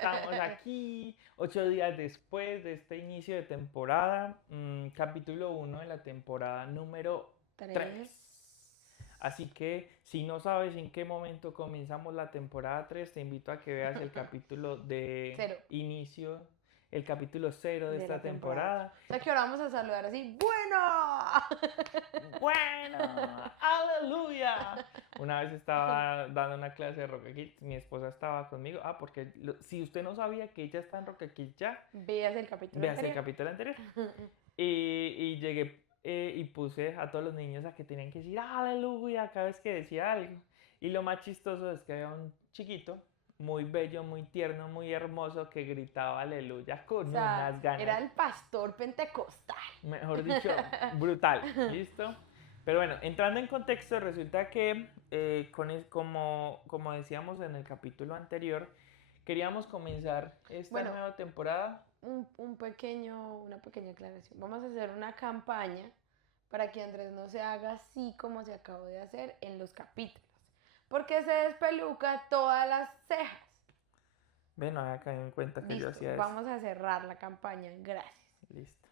estamos aquí, 8 días después de este inicio de temporada, capítulo 1 de la temporada número 3. 3. Así que si no sabes en qué momento comenzamos la temporada 3, te invito a que veas el capítulo de 0 inicio, el capítulo 0 de de la esta temporada. temporada. O sea que ahora vamos a saludar así. ¡Bueno! Bueno, aleluya. Una vez estaba dando una clase de Roca Kids, mi esposa estaba conmigo. Porque si usted no sabía que ella está en Roca Kids ya, Veas el capítulo véase el anterior. capítulo anterior. Y llegué y puse a todos los niños a que tenían que decir aleluya cada vez que decía algo. Y lo más chistoso es que había un chiquito muy bello, muy tierno, muy hermoso que gritaba aleluya O con sea, unas ganas. era el pastor pentecostal. Mejor dicho, brutal. ¿Listo? Pero bueno, entrando en contexto, resulta que, como decíamos en el capítulo anterior, queríamos comenzar esta Bueno, nueva temporada. una pequeña aclaración. Vamos a hacer una campaña para que Andrés no se haga así como se acabó de hacer en los capítulos. Porque se despeluca todas las cejas. Ven, no había caído en cuenta que yo Listo, hacía eso. vamos a cerrar la campaña. Gracias. Listo.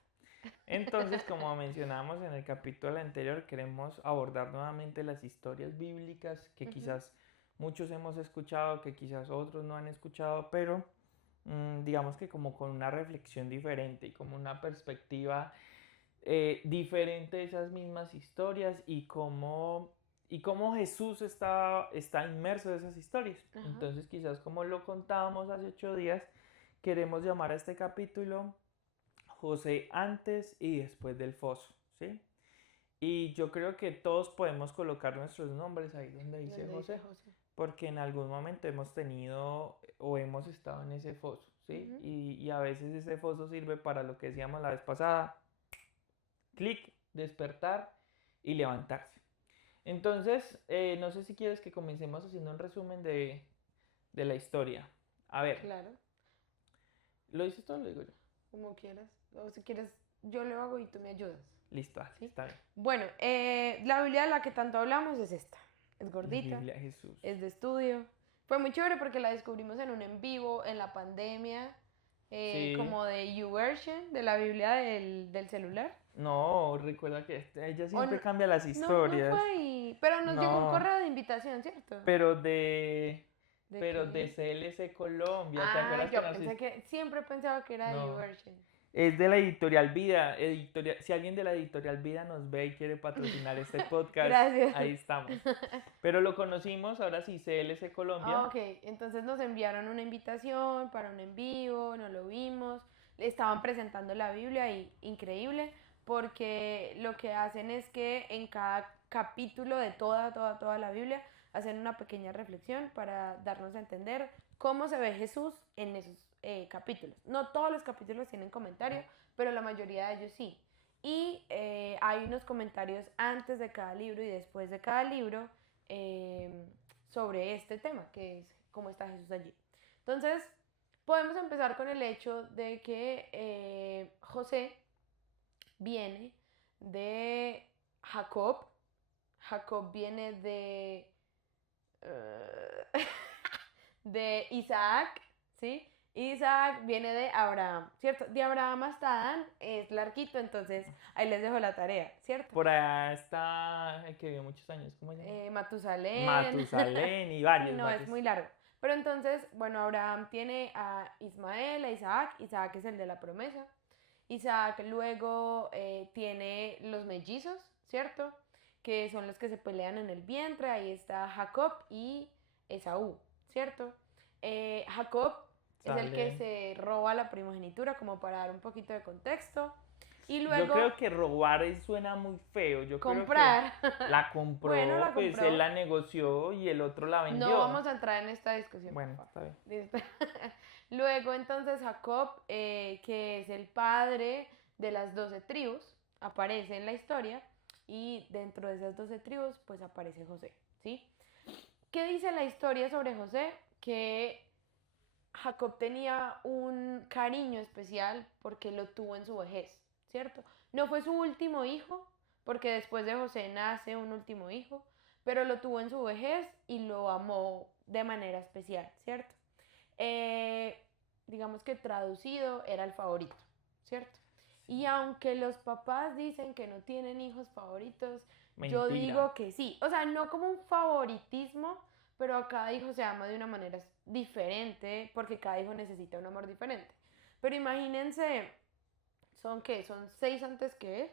Entonces, como mencionamos en el capítulo anterior, queremos abordar nuevamente las historias bíblicas que quizás muchos hemos escuchado, que quizás otros no han escuchado, pero digamos que como con una reflexión diferente y como una perspectiva diferente de esas mismas historias y cómo Jesús está inmerso en esas historias. Ajá. Entonces, quizás como lo contábamos hace 8 días, queremos llamar a este capítulo José antes y después del foso, ¿sí? Y yo creo que todos podemos colocar nuestros nombres ahí donde dice ¿Dónde dice José, José? porque en algún momento hemos tenido o hemos estado en ese foso, ¿sí? Ujú. Y a veces ese foso sirve para lo que decíamos la vez pasada, clic, despertar y levantarse. Entonces, no sé si quieres que comencemos haciendo un resumen de la historia. A ver, Claro, ¿lo dices todo o lo digo yo? como quieras. O si quieres, yo lo hago y tú me ayudas. Listo, dale, ¿Sí? está bien. Bueno, la Biblia de la que tanto hablamos es esta. Es La gordita, Biblia de Jesús. es de estudio. Fue muy chévere porque la descubrimos en un en vivo, en la pandemia, Sí. como de YouVersion, de la Biblia del celular. No, recuerda que ella O siempre cambia las no fue historias. ahí. Pero nos llegó un No, correo de invitación, ¿cierto? pero de, ¿De pero de qué? CLC Colombia, ¿te Ah, acuerdas que yo nos pensé que siempre pensaba que era de No, YouVersion. es de la editorial Vida. Si alguien de la editorial Vida nos ve y quiere patrocinar este podcast, Gracias. ahí estamos. Pero lo conocimos, ahora sí, CLC Ah, Colombia. ok, entonces nos enviaron una invitación para un en vivo, no lo vimos, estaban presentando la Biblia y increíble porque lo que hacen es que en cada capítulo de toda la Biblia hacen una pequeña reflexión para darnos a entender cómo se ve Jesús en esos capítulos. No todos los capítulos tienen comentario, pero la mayoría de ellos sí. Y hay unos comentarios antes de cada libro y después de cada libro. Sobre este tema, que es cómo está Jesús allí. Entonces, podemos empezar con el hecho de que José viene de Jacob. Jacob viene uh, de Isaac, ¿sí? Isaac viene de Abraham, ¿cierto? De Abraham hasta Adán es larguito, entonces ahí les dejo la tarea, ¿cierto? Por allá está el que vivió muchos años, ¿cómo se llama? Matusalén. Matusalén y Sí, varios, no, es varios. muy largo. Pero entonces, bueno, Abraham tiene a Ismael, a Isaac. Isaac es el de la promesa. Isaac luego tiene los mellizos, ¿cierto? Que son los que se pelean en el vientre. Ahí está Jacob y Esaú, ¿cierto? Jacob es el que Sale. se roba la primogenitura, como para dar un poquito de contexto. Y Yo luego creo que robar suena muy feo. Yo creo que comprar. la Bueno, compró, la pues él compró. la negoció y el otro la No vendió. vamos a entrar en esta discusión, por Bueno, favor. está bien. Listo. Luego entonces Jacob, que es el padre de las 12 tribus, aparece en la historia y dentro de esas 12 tribus pues aparece José, ¿sí? ¿Qué dice la historia sobre José? Que Jacob tenía un cariño especial porque lo tuvo en su vejez, ¿cierto? No fue su último hijo, porque después de José nace un último hijo, pero lo tuvo en su vejez y lo amó de manera especial, ¿cierto? digamos que traducido, era el favorito, ¿cierto? Y Sí. aunque los papás dicen que no tienen hijos favoritos, yo Mentira. digo que sí. O sea, no como un favoritismo, pero a cada hijo se ama de una manera diferente, porque cada hijo necesita un amor diferente. Pero imagínense, ¿son qué? ¿Son 6 antes que él?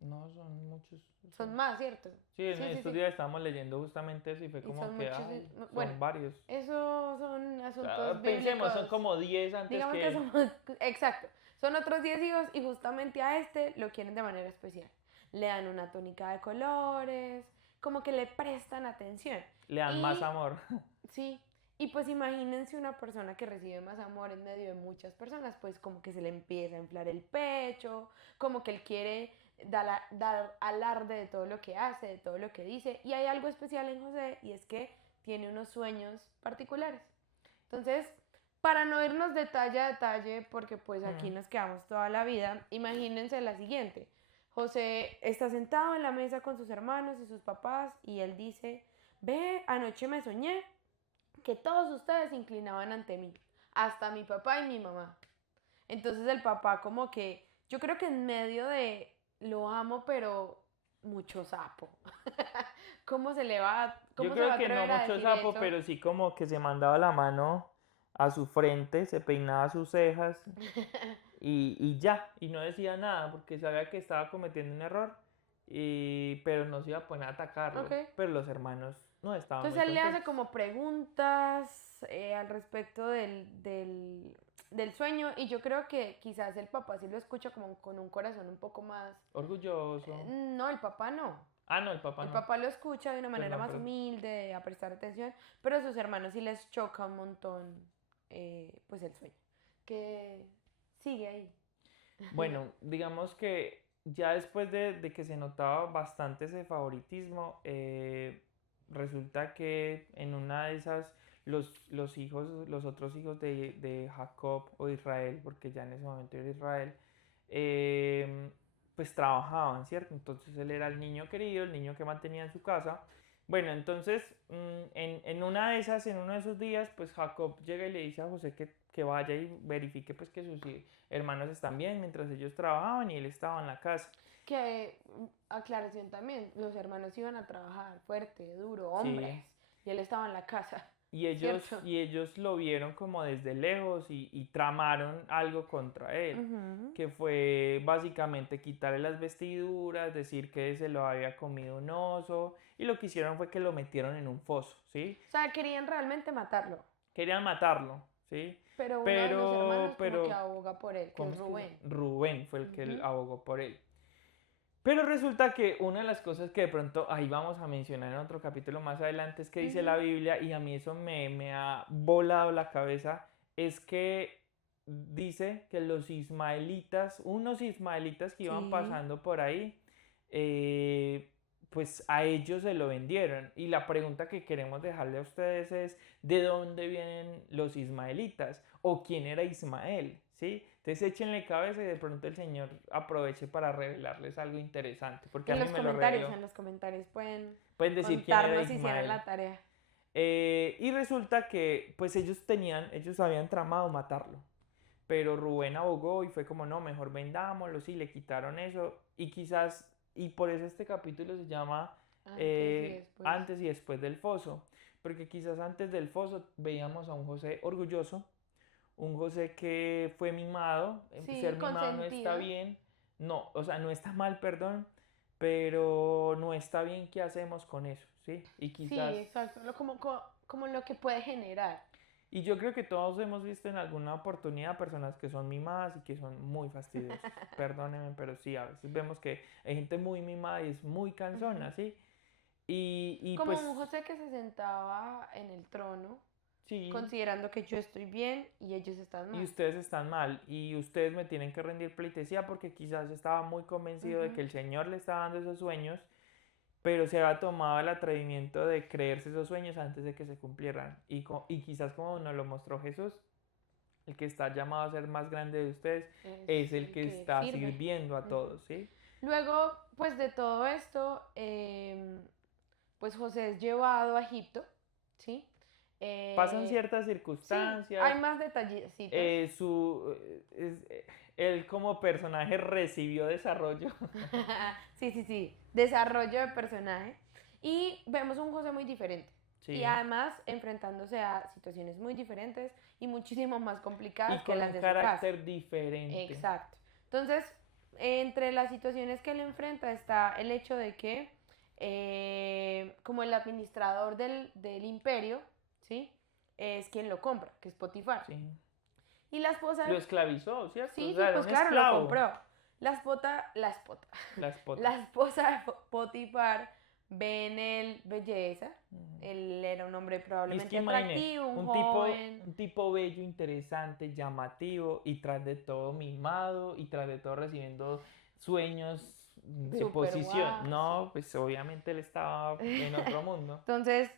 No, son muchos. Son más, ¿cierto? Sí, en Sí, sí, estos sí. días estábamos leyendo justamente eso y fue Y como son que, muchos, ay, bueno, son varios. esos son asuntos Pensemos, son bíblicos. como 10 antes Digamos que que él. somos, exacto, son otros 10 hijos y justamente a este lo quieren de manera especial. Le dan una túnica de colores, como que le prestan atención. Le dan más Y amor. sí, y pues imagínense una persona que recibe más amor en medio de muchas personas, pues como que se le empieza a inflar el pecho, como que él quiere dar alarde de todo lo que hace, de todo lo que dice. Y hay algo especial en José y es que tiene unos sueños particulares. Entonces, para no irnos detalle a detalle, porque pues aquí Mm. nos quedamos toda la vida, imagínense la siguiente. José está sentado en la mesa con sus hermanos y sus papás y él dice, ve, anoche me soñé que todos ustedes se inclinaban ante mí, hasta mi papá y mi mamá. Entonces el papá como que, yo creo que en medio de lo amo, pero mucho sapo. Yo ¿Cómo se va creo a que no atrever a mucho decir sapo, eso? pero sí como que se mandaba la mano a su frente, se peinaba sus cejas y ya, y no decía nada porque sabía que estaba cometiendo un error, pero no se iba a poner a Ok. atacarlo. Pero los hermanos no estaban muy Entonces él le hace contentos. como preguntas al respecto del sueño y yo creo que quizás el papá sí lo escucha como con un corazón un poco más... Orgulloso. no, el papá no. Ah, no, el papá El no. papá lo escucha de una manera Perdón, más perdón. humilde, a prestar atención, pero a sus hermanos sí les choca un montón pues el sueño. Que sigue ahí. Bueno, digamos que ya después de que se notaba bastante ese favoritismo, resulta que en una de esas los hijos, los otros hijos de Jacob o Israel, porque ya en ese momento era Israel, eh, pues trabajaban, ¿cierto? Entonces él era el niño querido, el niño que mantenía en su casa. Bueno, entonces en una de esas, en uno de esos días, pues Jacob llega y le dice a José que vaya y verifique pues que sus hermanos están bien mientras ellos trabajaban y él estaba en la casa. Que, aclaración también, los hermanos iban a trabajar fuerte, duro, hombres, Sí, y él estaba en la casa, y ellos, ¿cierto? y ellos lo vieron como desde lejos y tramaron algo contra él, Ujú. que fue básicamente quitarle las vestiduras, decir que se lo había comido un oso, y lo que hicieron fue que lo metieron en un foso, ¿sí? O sea, querían realmente matarlo, Querían matarlo, ¿sí? pero uno de los Pero, hermanos como que pero, aboga por él, que ¿cómo es es que Rubén. Rubén fue el que Ujú. abogó por él? Pero resulta que una de las cosas que de pronto ahí vamos a mencionar en otro capítulo más adelante es que dice la Ujú. Biblia y a mí eso me ha volado la cabeza, es que dice que los ismaelitas, unos ismaelitas que iban Sí. pasando por ahí, eh, pues a ellos se lo vendieron. Y la pregunta que queremos dejarle a ustedes es, ¿de dónde vienen los ismaelitas? ¿O quién era Ismael? ¿Sí? Entonces échenle cabeza y de pronto el Señor aproveche para revelarles algo interesante, porque a mí me lo reveló. En los comentarios pueden Pueden decir quién era contarnos si hicieron Ismael. la tarea. Y resulta que pues ellos habían tramado matarlo, pero Rubén abogó y fue como, no, mejor vendámoslo, sí, le quitaron eso, y quizás, y por eso este capítulo se llama Antes y después. Antes y después del foso, porque quizás antes del foso veíamos a un José orgulloso, un José que fue mimado, Sí, ser mimado no está consentido. bien, no, o sea, no está mal, perdón, pero no está bien qué hacemos con eso, ¿sí? Y Sí, quizás, exacto. Como lo que puede generar. y yo creo que todos hemos visto en alguna oportunidad personas que son mimadas y que son muy fastidiosas, perdónenme, pero sí, a veces vemos que hay gente muy mimada y es muy Ujú. cansona, ¿sí? Y Como pues, un José que se sentaba en el trono, sí, considerando que yo estoy bien y ellos están y mal. ustedes están mal y ustedes me tienen que rendir pleitesía porque quizás estaba muy convencido de Ujú. que el Señor le está dando esos sueños, pero se había tomado el atrevimiento de creerse esos sueños antes de que se cumplieran. Y quizás como nos lo mostró Jesús, el que está llamado a ser más grande de ustedes es Es el el que que está sirve. sirviendo a Ujú. todos, ¿sí? Luego, pues de todo esto, pues José es llevado a Egipto, ¿sí? Pasan Eh, ciertas sí, hay circunstancias, más detallecitos. él como personaje recibió desarrollo. Sí, sí, sí. Desarrollo de personaje. Y vemos un José muy diferente. Y Sí, además enfrentándose a situaciones muy diferentes y muchísimo más y complicadas que con las un de su casa. carácter diferente. Exacto. Entonces, entre las situaciones que él enfrenta está el hecho de que, como el administrador del imperio, ¿sí? Es quien lo compra, que es Potifar. Sí. Y la esposa Lo de... esclavizó, ¿cierto? O Sí, sí, sea, era pues un claro, lo esclavo. compró. La La espota. la esposa de Potifar ve en él belleza. Ujú. Él era un hombre Y es que probablemente imagine, atractivo, un joven. un tipo bello, interesante, llamativo y tras de todo mimado y tras de todo recibiendo sueños de Súper posición. guau, sí. No, pues obviamente él estaba en otro mundo. Entonces,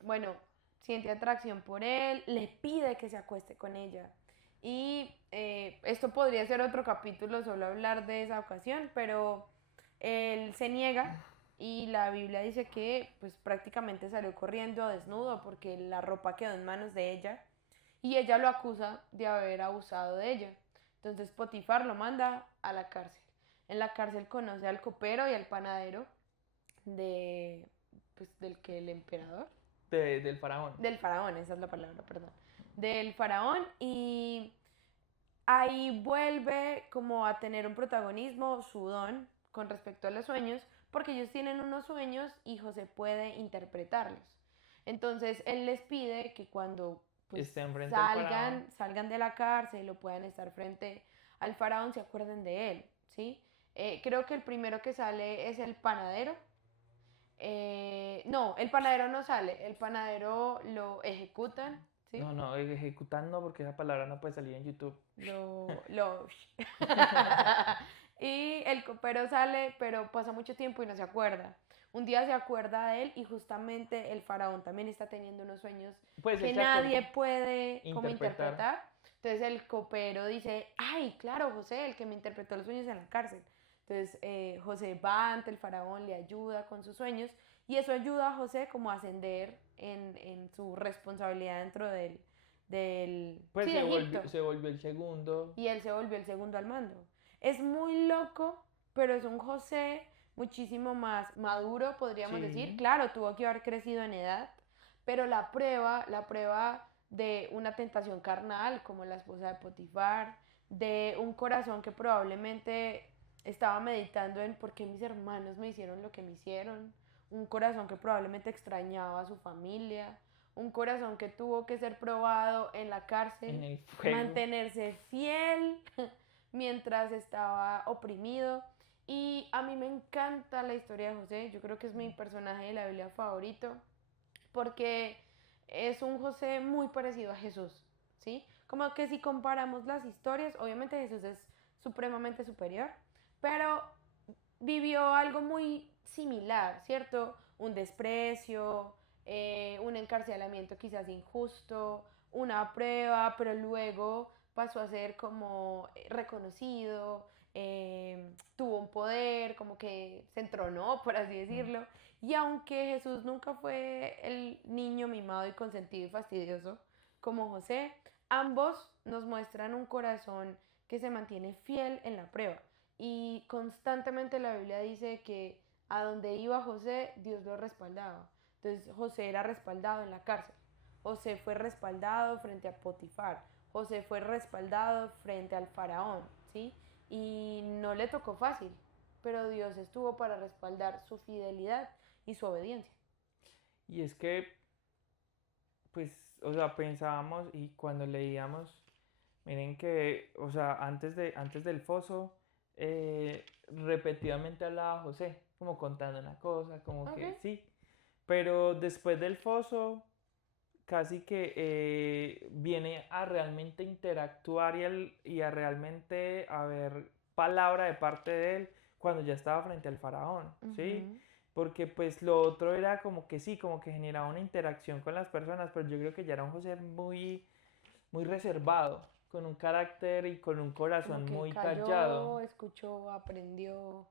bueno, siente atracción por él, le pide que se acueste con ella. Y esto podría ser otro capítulo, solo hablar de esa ocasión, pero él se niega y la Biblia dice que pues prácticamente salió corriendo desnudo porque la ropa quedó en manos de ella y ella lo acusa de haber abusado de ella. Entonces Potifar lo manda a la cárcel. En la cárcel conoce al copero y al panadero de, pues, del que el emperador, Del faraón. del faraón, esa es la palabra, perdón, del faraón y ahí vuelve como a tener un protagonismo su don con respecto a los sueños, porque ellos tienen unos sueños y José puede interpretarlos. Entonces él les pide que cuando pues Está enfrente del faraón. salgan de la cárcel o puedan estar frente al faraón, se acuerden de él, ¿sí? Creo que el primero que sale es el panadero. No, el panadero no sale, el panadero lo ejecutan, ¿sí? No, no, ejecutando porque esa palabra no puede salir en YouTube. Lo... Y el copero sale, pero pasa mucho tiempo y no se acuerda. Un día se acuerda de él y justamente el faraón también está teniendo unos sueños Pues él que se acordó. nadie puede como Interpretar. interpretar. Entonces el copero dice, ay, claro, José, el que me interpretó los sueños en la cárcel. Entonces José va ante el faraón, le ayuda con sus sueños y eso ayuda a José como a ascender en su responsabilidad dentro Pues sí, de Egipto. se volvió el segundo. Y él se volvió el segundo al mando. Es muy loco, pero es un José muchísimo más maduro, podríamos decir. Sí. Claro, tuvo que haber crecido en edad, pero la prueba de una tentación carnal, como la esposa de Potifar, de un corazón que probablemente estaba meditando en por qué mis hermanos me hicieron lo que me hicieron, un corazón que probablemente extrañaba a su familia, un corazón que tuvo que ser probado en la En cárcel, el fuego. mantenerse fiel mientras estaba oprimido. Y a mí me encanta la historia de José, yo creo que es mi personaje de la Biblia favorito, porque es un José muy parecido a Jesús, ¿sí? Como que si comparamos las historias, obviamente Jesús es supremamente superior, pero vivió algo muy similar, ¿cierto? Un desprecio, un encarcelamiento quizás injusto, una prueba, pero luego pasó a ser como reconocido, tuvo un poder, como que se entronó, por así Mm. decirlo. Y aunque Jesús nunca fue el niño mimado y consentido y fastidioso como José, ambos nos muestran un corazón que se mantiene fiel en la prueba. Y constantemente la Biblia dice que a donde iba José, Dios lo respaldaba. Entonces José era respaldado en la cárcel. José fue respaldado frente a Potifar. José fue respaldado frente al faraón, ¿sí? Y no le tocó fácil, pero Dios estuvo para respaldar su fidelidad y su obediencia. Y es que, pues, o sea, pensábamos y cuando leíamos, miren que, o sea, antes del foso, repetidamente hablaba José, como contando una cosa, como Ok. que sí. Pero después del foso, casi que viene a realmente interactuar y a realmente haber palabra de parte de él cuando ya estaba frente al faraón, ¿sí? Ujú. Porque pues lo otro era como que sí, como que generaba una interacción con las personas, pero yo creo que ya era un José muy reservado, con un carácter y con un Como corazón que muy tallado. cayó, escuchó, aprendió.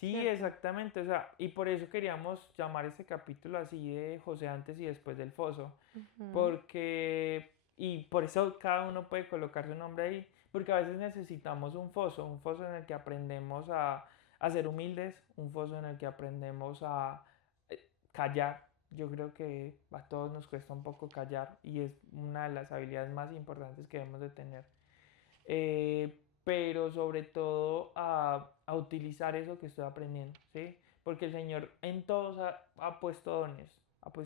Sí, ¿cierto? exactamente, o sea, y por eso queríamos llamar este capítulo así de José antes y después del foso, Ujú, porque, y por eso cada uno puede colocar su nombre ahí, porque a veces necesitamos un foso en el que aprendemos a ser humildes, un foso en el que aprendemos a callar. Yo creo que a todos nos cuesta un poco callar y es una de las habilidades más importantes que debemos de tener. Pero sobre todo a utilizar eso que estoy aprendiendo, ¿sí? Porque el Señor en todos ha puesto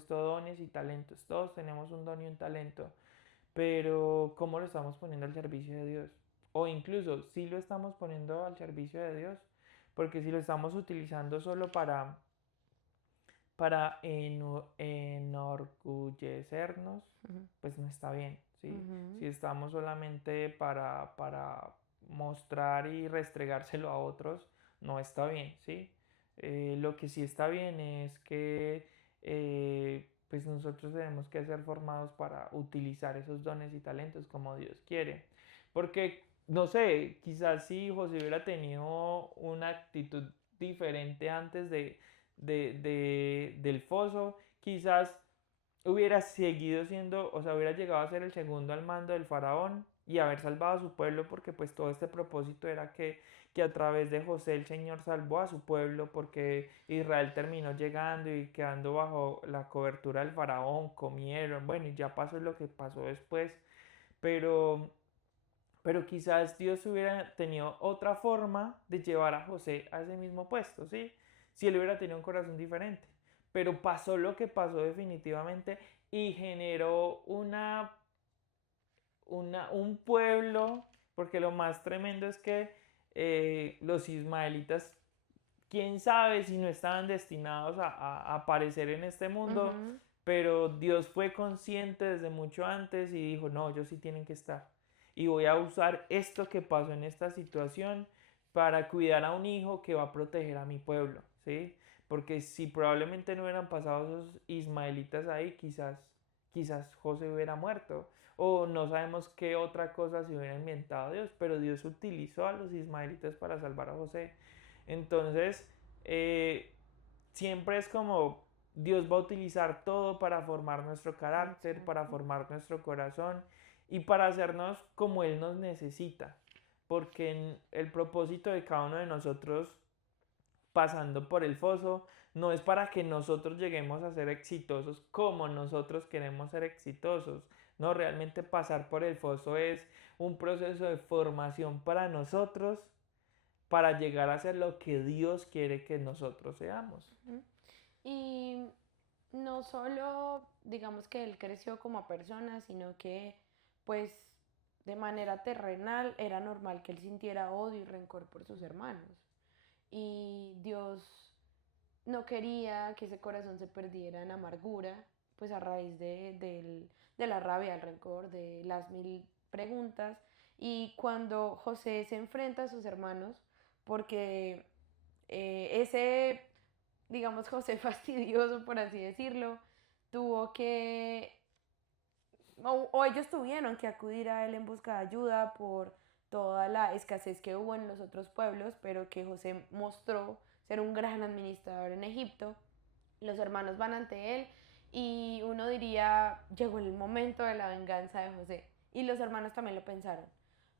dones y talentos. Todos tenemos un don y un talento, pero ¿cómo lo estamos poniendo al servicio de Dios? O incluso si lo estamos poniendo al servicio de Dios, porque si lo estamos utilizando solo para enorgullecernos, ujú, pues no está bien, ¿sí? ujú, Si estamos solamente para mostrar y restregárselo a otros, no está bien, ¿sí? Lo que sí está bien es que pues nosotros tenemos que ser formados para utilizar esos dones y talentos como Dios quiere. Porque, no sé, quizás si José hubiera tenido una actitud diferente antes del foso, quizás hubiera seguido siendo, o sea, hubiera llegado a ser el segundo al mando del faraón y haber salvado a su pueblo, porque pues todo este propósito era que a través de José el Señor salvó a su pueblo, porque Israel terminó llegando y quedando bajo la cobertura del faraón, comieron, bueno, y ya pasó lo que pasó después, pero quizás Dios hubiera tenido otra forma de llevar a José a ese mismo puesto, ¿sí? Si él hubiera tenido un corazón diferente. Pero pasó lo que pasó definitivamente y generó un pueblo, porque lo más tremendo es que los ismaelitas, quién sabe si no estaban destinados a aparecer en este mundo, ujú. pero Dios fue consciente desde mucho antes y dijo, no, ellos sí tienen que estar. Y voy a usar esto que pasó en esta situación para cuidar a un hijo que va a proteger a mi pueblo, ¿sí? Porque si probablemente no hubieran pasado esos ismaelitas ahí, quizás José hubiera muerto. O no sabemos qué otra cosa se hubiera inventado Dios, pero Dios utilizó a los ismaelitas para salvar a José. Entonces, eh, siempre es como Dios va a utilizar todo para formar nuestro carácter, para Exacto. formar nuestro corazón y para hacernos como Él nos necesita. Porque el propósito de cada uno de nosotros pasando por el foso no es para que nosotros lleguemos a ser exitosos como nosotros queremos ser exitosos. No, realmente pasar por el foso es un proceso de formación para nosotros para llegar a ser lo que Dios quiere que nosotros seamos. Ujú. Y no solo, digamos que él creció como persona, sino que, pues, de manera terrenal era normal que él sintiera odio y rencor por sus hermanos. Y Dios no quería que ese corazón se perdiera en amargura, pues a raíz de la rabia, el rencor, de las mil preguntas. Y cuando José se enfrenta a sus hermanos, porque ese, digamos, José fastidioso, por así decirlo, tuvo que, o ellos tuvieron que acudir a él en busca de ayuda por toda la escasez que hubo en los otros pueblos, pero que José mostró ser un gran administrador en Egipto. Los hermanos van ante él y uno diría, llegó el momento de la venganza de José. Y los hermanos también lo pensaron.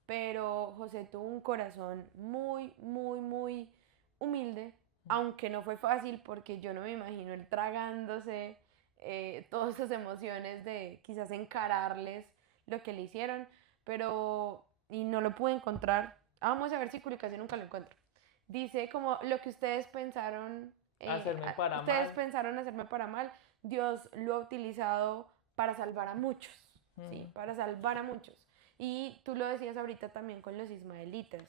Pero José tuvo un corazón muy, muy, muy humilde, aunque no fue fácil porque yo no me imagino él tragándose todas esas emociones de quizás encararles lo que le hicieron, pero y no lo pude encontrar. Ah, vamos a versículo y casi nunca lo encuentro. Dice como lo que ustedes pensaron, Hacerme para ustedes mal. pensaron hacerme para mal, Dios lo ha utilizado para salvar a muchos, ¿sí? Mm, Para salvar a muchos. Y tú lo decías ahorita también con los ismaelitas.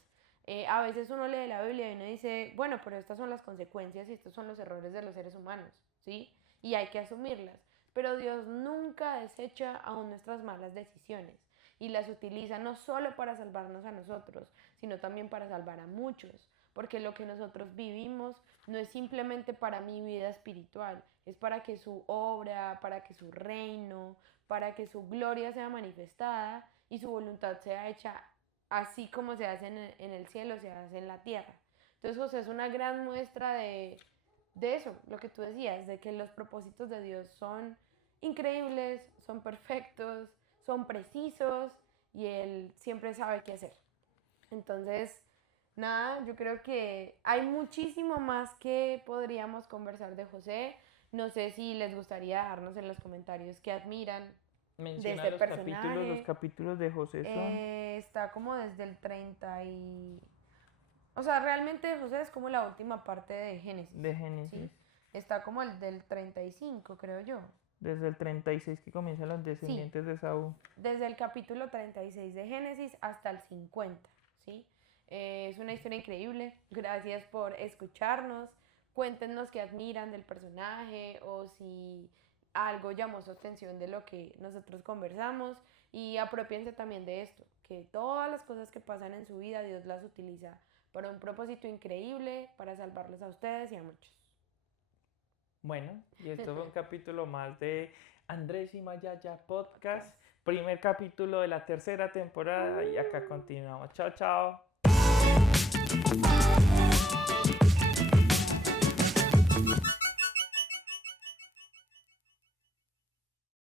A veces uno lee la Biblia y uno dice, bueno, pero estas son las consecuencias y estos son los errores de los seres humanos, ¿sí? Y hay que asumirlas. Pero Dios nunca desecha aún nuestras malas decisiones y las utiliza no solo para salvarnos a nosotros, sino también para salvar a muchos. Porque lo que nosotros vivimos no es simplemente para mi vida espiritual, es para que su obra, para que su reino, para que su gloria sea manifestada y su voluntad sea hecha así como se hace en el cielo, se hace en la tierra. Entonces José es una gran muestra de eso, lo que tú decías, de que los propósitos de Dios son increíbles, son perfectos, son precisos y Él siempre sabe qué hacer. Entonces, nada, yo creo que hay muchísimo más que podríamos conversar de José. No sé si les gustaría dejarnos en los comentarios qué admiran de Menciona este los personaje. capítulos de José son Está como desde el 30 y... O sea, realmente José es como la última parte de Génesis, de ¿sí? Génesis. Está como el del 35, creo yo. Desde el 36 que comienzan los Sí, descendientes de Saúl. desde el capítulo 36 de Génesis hasta el 50, ¿sí? Es una historia increíble. Gracias por escucharnos. Cuéntenos qué admiran del personaje o si algo llamó su atención de lo que nosotros conversamos. Y apropiense también de esto, que todas las cosas que pasan en su vida Dios las utiliza para un propósito increíble, para salvarlos a ustedes y a muchos. Bueno, y esto fue un capítulo más de Andrés y Mayaya Podcast. Primer capítulo de la tercera temporada y acá continuamos. Chao, chao.